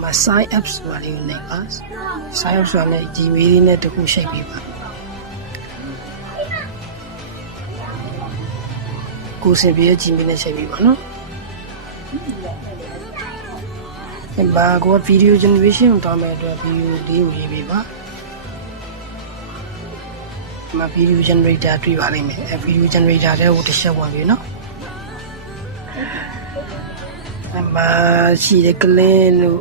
မှာ sign up ဆိုတာလေးကိုနှိပ်ပါ sign up ဆိုတာနဲ့ Gmail လေးနဲ့တခုရှိတ်ပေးပါကိုစင်ပြည့် Gmail နဲ့ရှိတ်ပေးပါနော်ဘာကို video generation ကိုတောင်းမဲ့အတွက် video လေးကိုရေးပေးပါဒီမှာ video generator တွေ့ပါလိမ့်မယ် video generator တဲ့ကိုတစ်ချက်ဝင်ပြီနော်မှာရှိတဲ့ clean တို့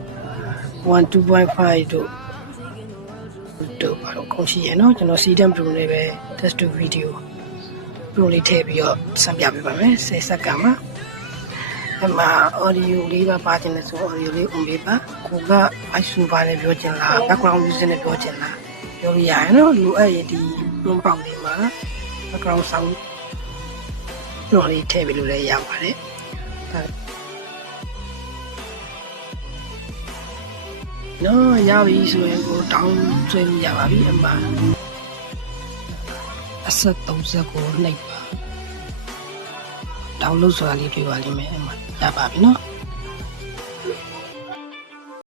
1.2.5 တို့ဘာလို့ကုန်ရှိရနော်ကျွန်တော် CDM Pro လေးပဲ test to video Pro လေးထည့်ပြီးတော့စမ်းပြပေးပါမယ်10စက္ကန့်မှာမှာ audio လေးကပါချင်တယ်ဆို audio လေး on ပေးပါကိုက iPhone ပါနဲ့ပြောချင်လား background music နဲ့ပြောချင်လားပြောလို့ရတယ်နော်လိုအပ်ရင်ဒီ prompt ပေါက်လေးမှာ background sound တော့လေးထည့်ပြီးလို့လည်းရပါတယ်နော်ရပြီဆိုရင်ကိုတောင်းဆွဲလို့ရပါပြီအမှအဆက်30ကိုနှိပ်ပါdownload ဆိုတာလေးတွေ့ပါလိမ့်မယ်အမှရပါပြီနော်